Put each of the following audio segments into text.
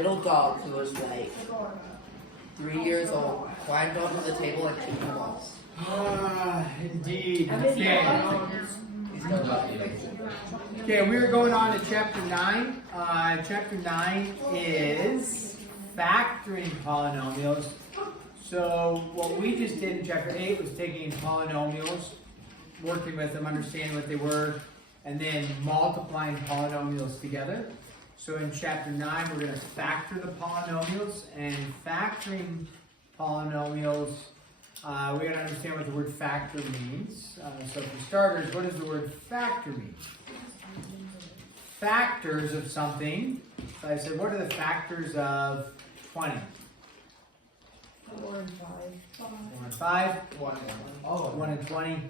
Little dog who was like 3 years old climbed onto the table and kicked the balls. Indeed. Okay, we're going on to chapter 9. Chapter 9 is factoring polynomials. So what we just did in chapter 8 was taking polynomials, working with them, understanding what they were, and then multiplying polynomials together. So in chapter 9, we're going to factor the polynomials, and factoring polynomials, we got to understand what the word factor means. So for starters, what does the word factor mean? Factors of something. So I said, what are the factors of 20? 4 and 5. 4 and 5. 1 and 20.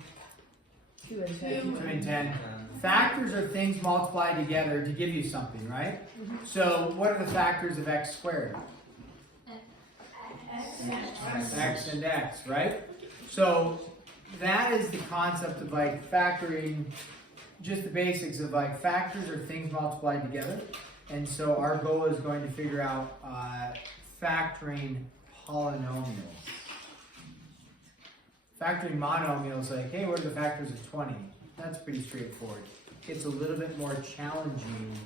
2 and 10. 2 and 10. Factors are things multiplied together to give you something, right? So what are the factors of x squared? X and x, right? So that is the concept of like factoring, just the basics of like factors are things multiplied together. And so our goal is going to figure out factoring polynomials. Factoring monomials, like, hey, what are the factors of 20? That's pretty straightforward. It's a little bit more challenging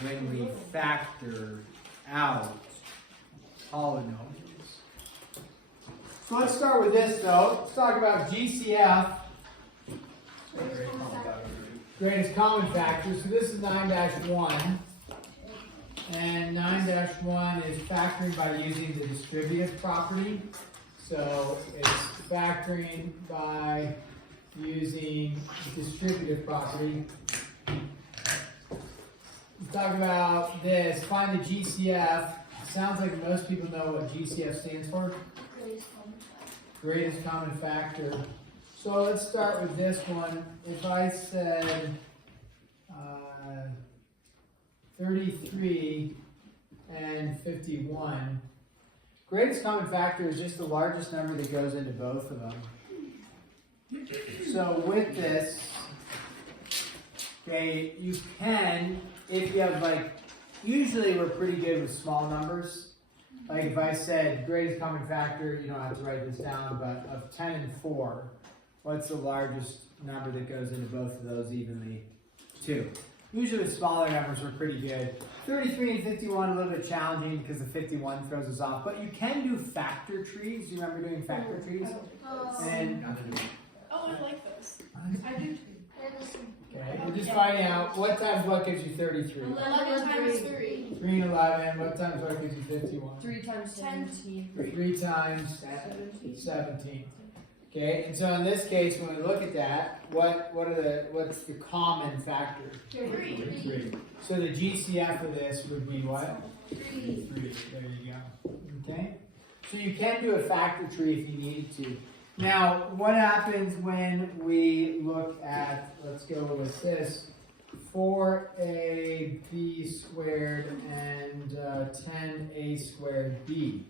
when we factor out polynomials. So let's start with this though. Let's talk about GCF, greatest common factor. So this is 9-1. And 9-1 is factoring by using the distributive property. So it's factoring by using distributive property. Let's talk about this. Find the GCF. Sounds like most people know what GCF stands for. Greatest common factor. So let's start with this one. If I said 33 and 51, greatest common factor is just the largest number that goes into both of them. So with this, okay, you can, if you have like, usually we're pretty good with small numbers. Like if I said greatest common factor, you don't have to write this down, but of 10 and 4, what's the largest number that goes into both of those evenly? 2. Usually with smaller numbers, we're pretty good. 33 and 51, a little bit challenging because the 51 throws us off. But you can do factor trees. You remember doing factor trees? And I like those. I do too. okay, we're just finding out what times what gives you 33. 11 times 3. 3 and 11. What times what gives you 51? 3 times 17. 3 times 17. Okay, and so in this case, when we look at that, what's the common factor? 3. So the GCF of this would be what? 3. 3. There you go. Okay? So you can do a factor tree if you needed to. Now, what happens when we look at, let's go with this, 4ab squared and 10a squared b?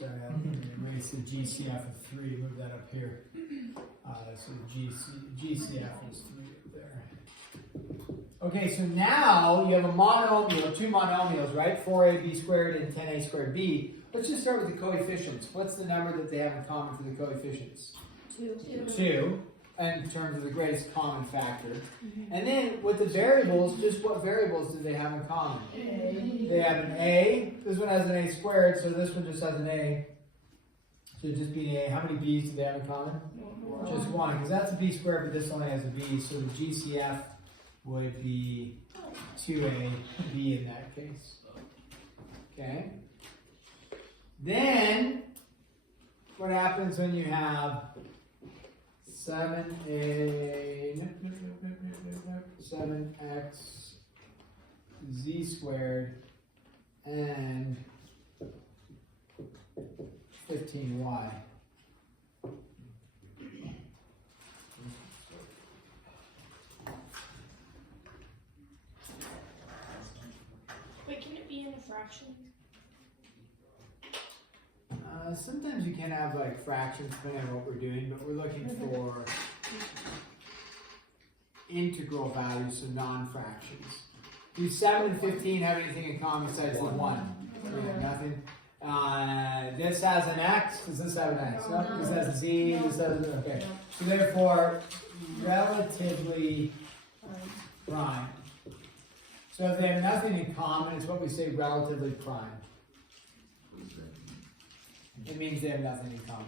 So it's the GCF of 3. Move that up here. So GCF is 3 up there. Okay, so now you have a monomial, 2 monomials, right? 4ab squared and 10a squared b. Let's just start with the coefficients. What's the number that they have in common for the coefficients? 2. In terms of the greatest common factor. And then with the variables, just what variables do they have in common? They have an a. This one has an a squared, so this one just has an a. So it'd just be an a. How many b's do they have in common? Just 1, because that's a b squared, but this only has a b. So the GCF would be 2ab in that case. Okay. Then, what happens when you have 7x z squared and 15y? Wait, can it be in a fraction? Sometimes you can have like fractions depending on what we're doing, but we're looking for integral values, so non-fractions. Do 7 and 15 have anything in common besides the 1? Yeah, nothing. This has an x. Does this have an x? No. This has a z. This has an okay. So therefore, relatively prime. So if they have nothing in common, it's what we say relatively prime. It means they have nothing in common.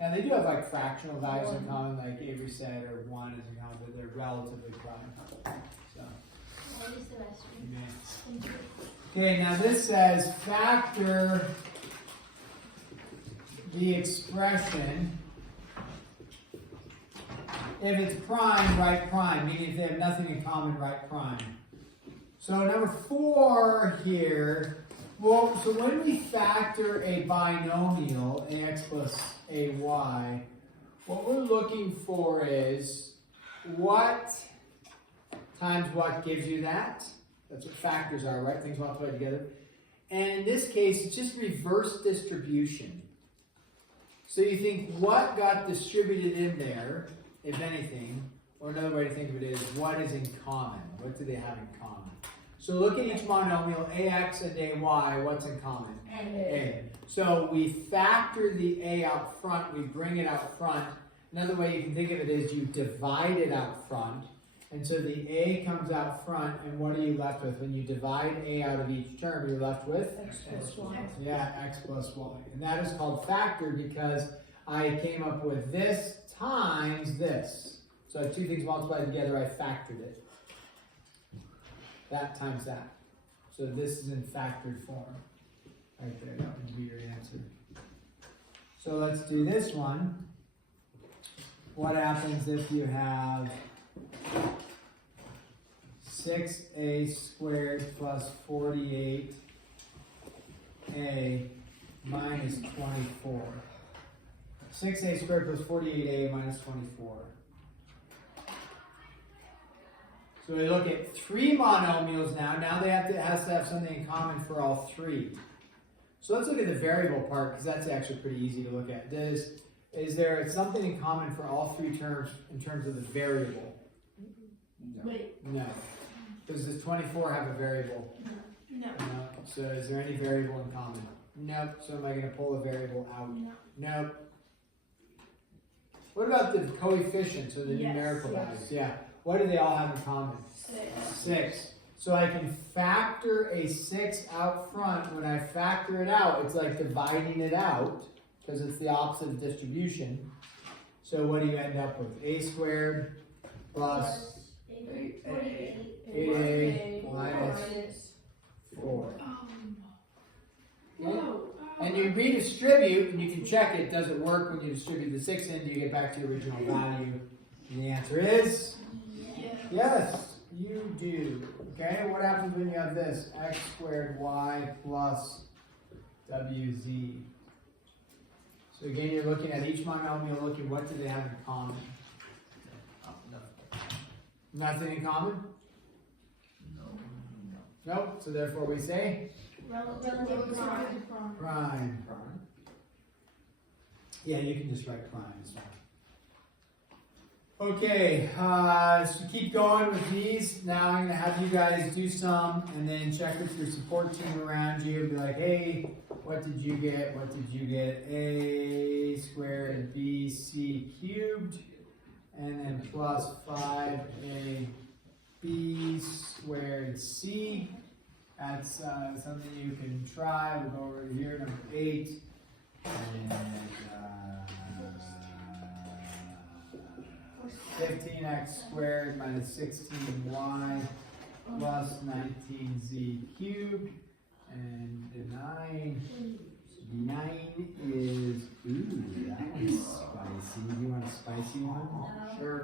Now they do have like fractional values in common, like Avery said, or 1 is in common, but they're relatively prime. So. Okay, now this says factor the expression. If it's prime, write prime, meaning if they have nothing in common, write prime. So number 4 here, well, so when we factor a binomial, ax plus ay, what we're looking for is what times what gives you that. That's what factors are, right? Things multiplied together. And in this case, it's just reverse distribution. So you think what got distributed in there, if anything, or another way to think of it is what is in common? What do they have in common? So look at each monomial, ax and ay, what's in common? A. So we factor the a out front, we bring it out front. Another way you can think of it is you divide it out front. And so the a comes out front, and what are you left with? When you divide a out of each term, you're left with? X plus y. Yeah, x plus y. And that is called factor because I came up with this times this. So I have two things multiplied together, I factored it. That times that. So this is in factored form. Right there, that would be your answer. So let's do this one. What happens if you have 6a squared plus 48a minus 24? 6a squared plus 48a minus 24. So we look at 3 monomials now. Now they has to have something in common for all 3. So let's look at the variable part because that's actually pretty easy to look at. Is there something in common for all 3 terms in terms of the variable? No. No. Does this 24 have a variable? No. No. So is there any variable in common? Nope. So am I going to pull a variable out? No. Nope. What about the coefficients or the Yes. numerical Yes. values? Yeah. What do they all have in common? 6. So I can factor a 6 out front. When I factor it out, it's like dividing it out because it's the opposite of distribution. So what do you end up with? A squared plus 8a minus 4. Whoa. And you redistribute, and you can check it. Does it work when you distribute the 6 in? Do you get back to your original value? And the answer is yes, you do. Okay, what happens when you have this? X squared y plus wz. So again, you're looking at each monomial, looking what do they have in common? Nothing in common? Nope. So therefore we say Relatively prime. Yeah, you can just write prime as well. Okay, so keep going with these. Now I'm going to have you guys do some and then check with your support team around you and be like, hey, what did you get? What did you get? A squared bc cubed and then plus 5ab squared c. That's something you can try. We'll go over here, number 8. And 15x squared minus 16y plus 19z cubed. And 9 is, ooh, that one's spicy. Do you want a spicy one? Sure.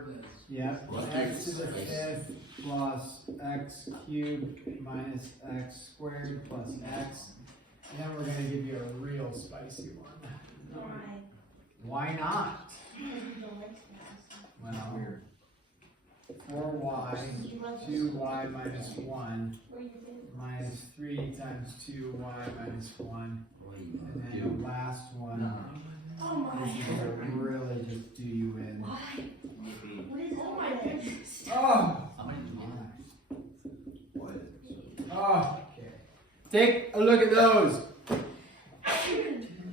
Yep. X to the 5th plus x cubed minus x squared plus x. And then we're going to give you a real spicy one. Why not? Well, 4y, 2y minus 1, minus 3 times 2y minus 1, and then the last one Oh my is going to really just do you in. Oh my goodness. Oh! How many do you Boy, Take a look at those.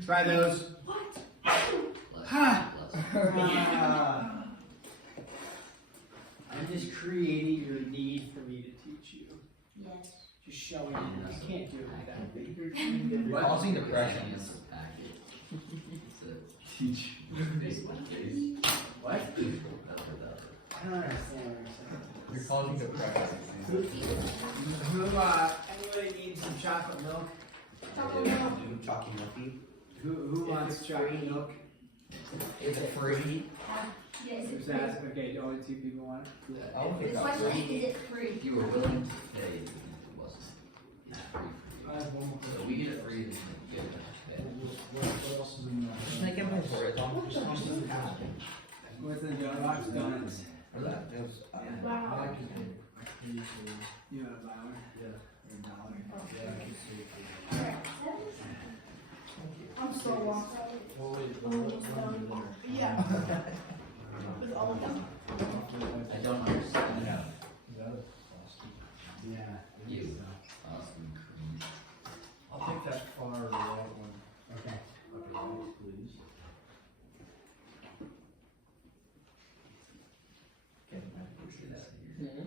Try those. Ha! I'm just creating your need for me to teach you. Yes. Just showing you. You can't do it without me. What? Causing depression is teach. What? I don't understand what You're causing depression. Anybody need some chocolate milk? Chalky milky. Who wants chocolate milk? Is it free? Who's that? Okay, only 2 people want it. I'll pick up Is it free? You were willing to pay if it wasn't. It's free. I have one more. So we get it free, then we get it. What else do we know? Just make it more for it. What's in the box? Donuts. For that, it was. Wow. You want a dollar? Yeah. Or $1? I'm so lost. Almost done. Yeah. With all of them. I don't understand. Yeah. You. Awesome. I'll take that far right one. Okay. Please. Okay, I appreciate that. Yeah.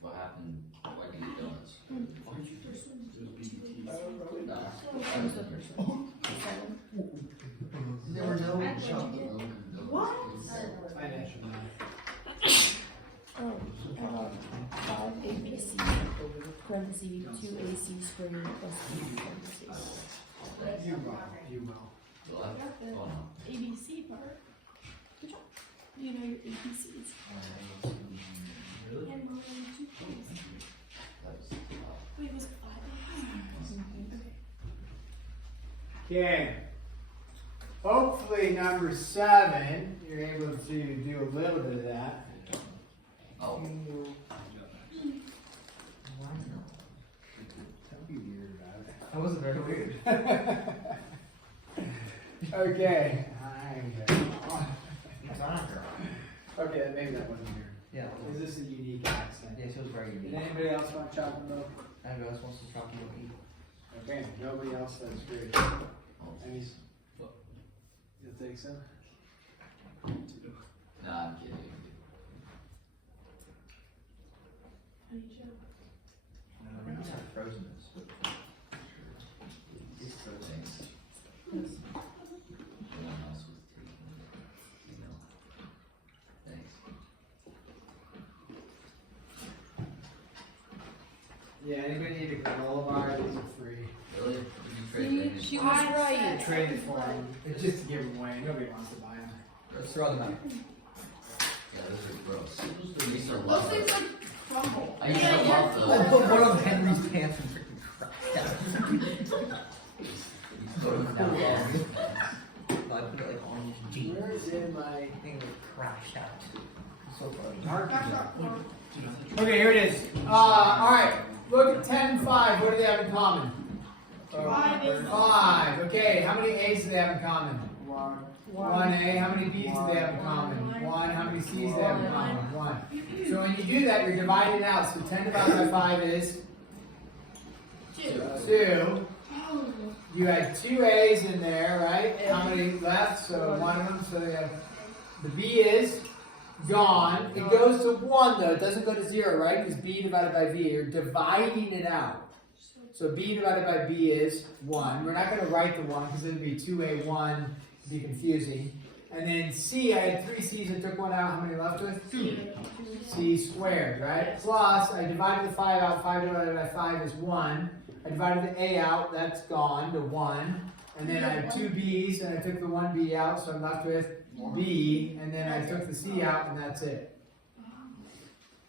What happened? Why did you eat donuts? There were no chocolate milk. What? Financial math. Oh, 5ABC, parentheses, 2AC squared plus B, parentheses. You will. You will. Oh, no. ABC part. Good job. You know your ABCs. Really? And we're only 2 points. That was, Wait, was it 5? Okay. Hopefully, number 7, you're able to do a little bit of that. oh. Don't be weird about That wasn't very weird. it. Okay. Okay, maybe that wasn't weird. Yeah. Is this a unique accent? Yeah, so it was very Did unique. anybody else want chocolate milk? Anybody else wants some chocolate milk? Okay, nobody else, that's great. Oh. Any? You think so? Nah, I'm kidding. We just have frozen this. It's frozen. No one else was taking it. You know. Thanks. Yeah, anybody need a granola bar? These are free. Really? Did you trade See, things? she was right. I traded for them. It's just to give them away. Nobody wants to buy them. Let's throw them out. Yeah, those are gross. These are Those love. things like crumble. I used to love I those. put one of Henry's pants and freaking crashed out. Throw them down. No, I put it like on his jeans. Where's in my... Thing like crashed out. So funny. Okay, here it is. Alright, look at 10 and 5. What do they have in common? 5. Okay, how many A's do they have in common? 1 A. How many B's do they have in common? 1. How many C's do they have in common? 1. So when you do that, you're dividing out. So 10 divided by 5 is 2. You had 2 A's in there, right? How many left? So 1 of them. So they have the B is gone. It goes to 1 though. It doesn't go to 0, right? Because B divided by B. You're dividing it out. So B divided by B is 1. We're not going to write the 1 because it would be 2A1. It'd be confusing. And then C, I had 3 C's. I took 1 out. How many left with? 2. C squared, right? Plus, I divided the 5 out. 5 divided by 5 is 1. I divided the A out. That's gone to 1. And then I have 2 B's, and I took the 1 B out. So I'm left with B. And then I took the C out, and that's it.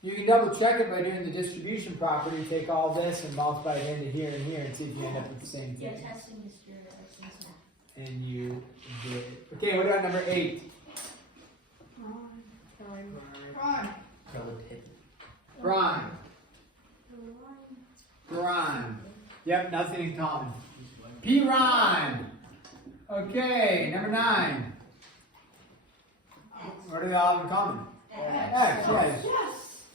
You can double check it by doing the distribution property. Take all this and multiply it into here and here and see if you end up with the same Yeah, thing. testing is your math. And you did it. Okay, what about number 8? Prime. Prime. Prime. Yep, nothing in common. P rhyme. Okay, number 9. What do they all have in common? X, yes.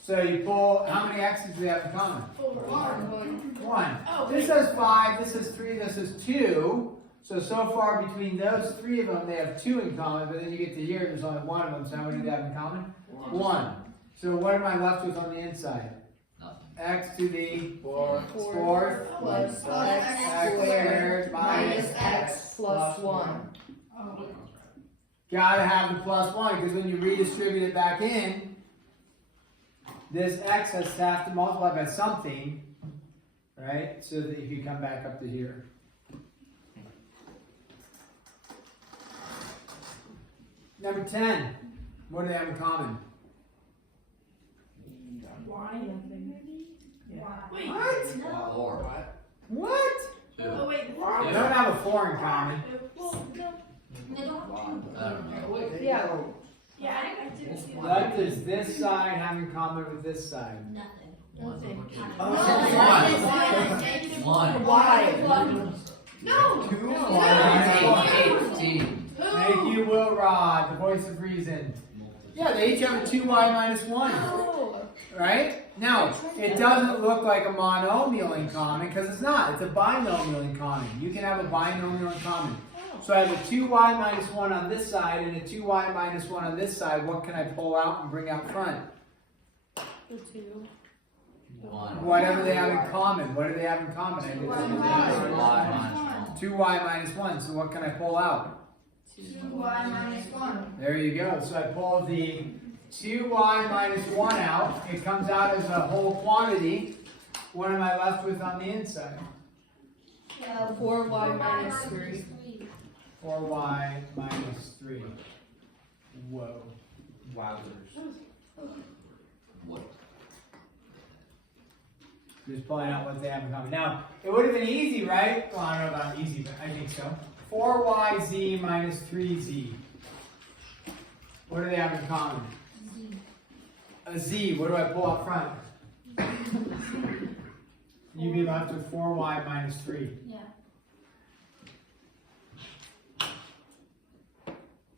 So you pull, how many x's do they have in common? 4. 1. Oh, This wait. has 5, this is 3, this is 2. So far between those 3 of them, they have 2 in common, but then you get to here, there's only 1 of them, so how many do they have in common? 1. So what am I left with on the inside? Nothing. X to the 4th plus x x squared minus x plus 1. Oh. Gotta have the plus 1, because when you redistribute it back in, this x has to have to multiply by something, right? So that you can come back up to here. Number 10. What do they have in common? Wait. What? Four. What? Two. Oh, wait. They don't have a 4 in common. Well, no. I don't know. Yeah. Yeah, I didn't see that. What does this side have in common with this side? Nothing. One. Why? No. 18. Thank you, Will Rod, the voice of reason. Yeah, they each have a 2y minus 1. Right? Now, it doesn't look like a monomial in common because it's not. It's a binomial in common. You can have a binomial in common. So I have a 2y minus 1 on this side and a 2y minus 1 on this side. What can I pull out and bring out front? The 2. One. Whatever they have in common. What do they have in common? I did Y this. minus 2y minus 1. So what can I pull out? 2y minus 1. There you go. So I pull the 2y minus 1 out. It comes out as a whole quantity. What am I left with on the inside? 4y minus 3. 4y minus 3. Whoa. Wowzers. What? Just pulling out what they have in common. Now, it would have been easy, right? Well, I don't know about easy, but I think so. 4yz minus 3z. What do they have in common? A z. What do I pull up front? You'd be left with 4y minus 3. Yeah.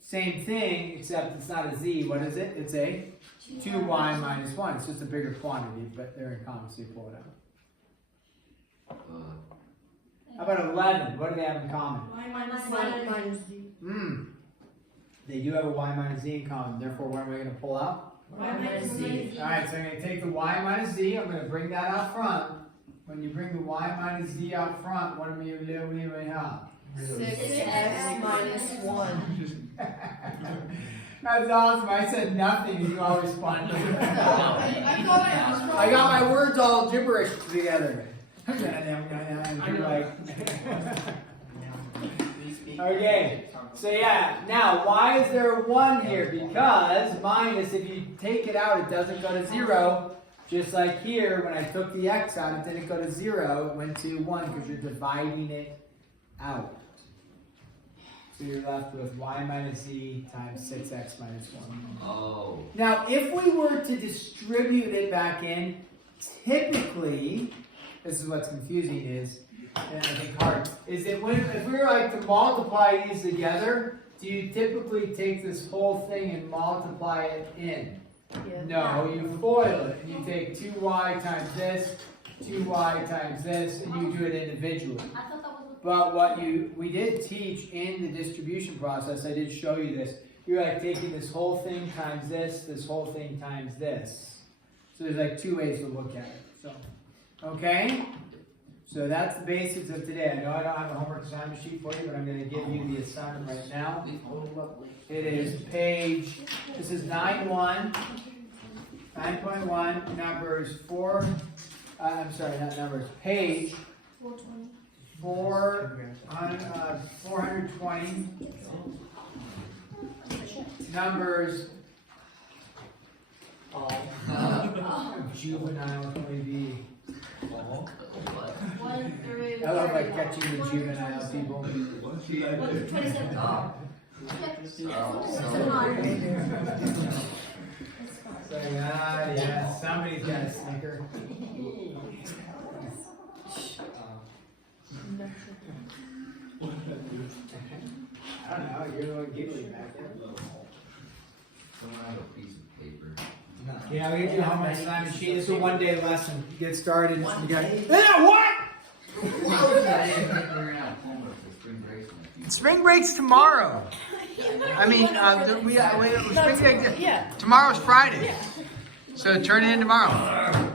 Same thing, except it's not a z. What is it? It's a 2y minus 1. It's just a bigger quantity, but they're in common, so you pull it out. How about 11? What do they have in common? Y minus Y minus z. They do have a y minus z in common. Therefore, what am I going to pull out? Y minus z. Alright, so I'm going to take the y minus z. I'm going to bring that out front. When you bring the y minus z out front, what do we have? 6x minus 1. That's awesome. I said nothing and you all responded. I thought I was wrong. I got my words all gibberish together. And you're like, okay, so yeah, now why is there 1 here? Because minus, if you take it out, it doesn't go to 0. Just like here, when I took the x out, it didn't go to 0, it went to 1 because you're dividing it out. So you're left with y minus z times 6x minus 1. Oh. Now, if we were to distribute it back in, typically, this is what's confusing is, and I think hard, is that if we were like to multiply these together, do you typically take this whole thing and multiply it in? Yeah. No, you FOIL it, and you take 2y times this, 2y times this, and you do it individually. I thought that was But what we did teach in the distribution process, I did show you this. You're like taking this whole thing times this whole thing times this. So there's like 2 ways to look at it. So, okay? So that's the basics of today. I know I don't have a homework assignment sheet for you, but I'm going to give you the assignment right now. It is page, this is 9.1, numbers 4, I'm sorry, not numbers, page 420, numbers juvenile maybe. 1 through. I love like catching the juvenile people. 27. Oh. So yeah, somebody's got a snicker. I don't know, you're a little giggly back there. Someone have a piece of paper. Yeah, we can do homework assignment sheet. It's a one-day lesson. Get started. One You got- day? Yeah, what? I didn't think we were gonna have homework for spring breaks next week. Spring break's tomorrow. I mean, spring break. Yeah. Tomorrow's Friday. So turn it in tomorrow.